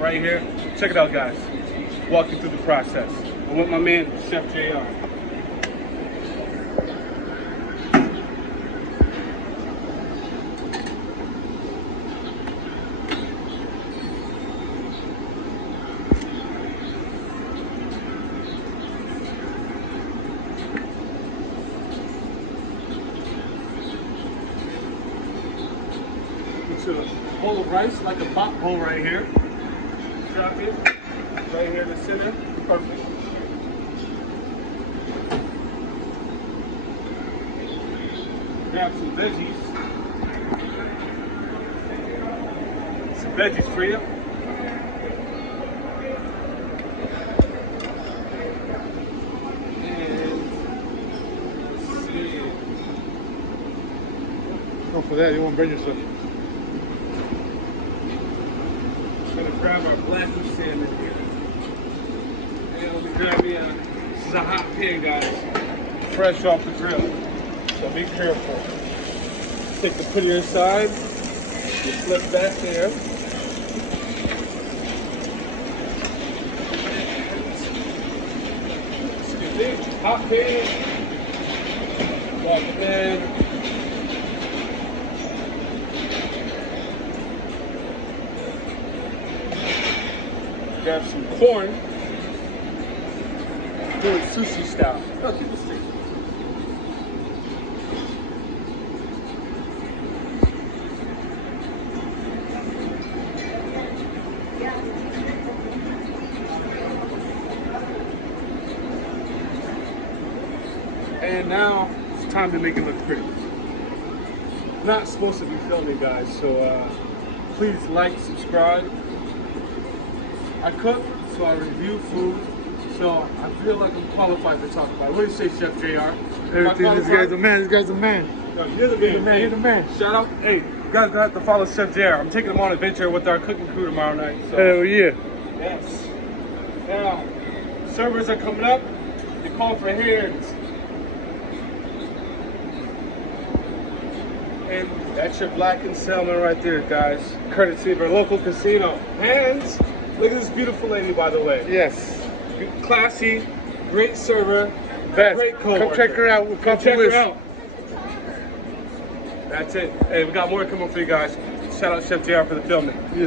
right here. Check it out, guys. Walking through the process. I'm with my man, Chef JR. A bowl of rice, like a pot bowl right here. Drop it right here in the center. Perfect. Grab some veggies. Some veggies for you. And let's see. Go for that. You won't burn yourself. Gonna grab our blackened salmon here. And let me grab me this is a hot pan, guys. Fresh off the grill. So be careful. Take the pretty inside. You flip that there. Excuse me. Hot pan. Drop it in. Grab some corn, do it sushi style. Oh, keep it straight. And now it's time to make it look pretty. Not supposed to be filming, guys, so please like, subscribe. I cook, so I review food, so I feel like I'm qualified to talk about it. What do you say, Chef JR? Everything, this guy's a man, this guy's a man. No, you're the man. You're the man. Shout out. Hey, you guys gonna have to follow Chef JR. I'm taking him on an adventure with our cooking crew tomorrow night. So. Hell yeah. Yes. Now, servers are coming up. They call for hands. And that's your blackened salmon right there, guys. Courtesy of our local casino. Hands. Look at this beautiful lady, by the way. Yes. Classy, great server, Best. great co-worker. Come check her out. We'll Come check her out. That's it. Hey, we got more coming for you guys. Shout out Chef JR for the filming.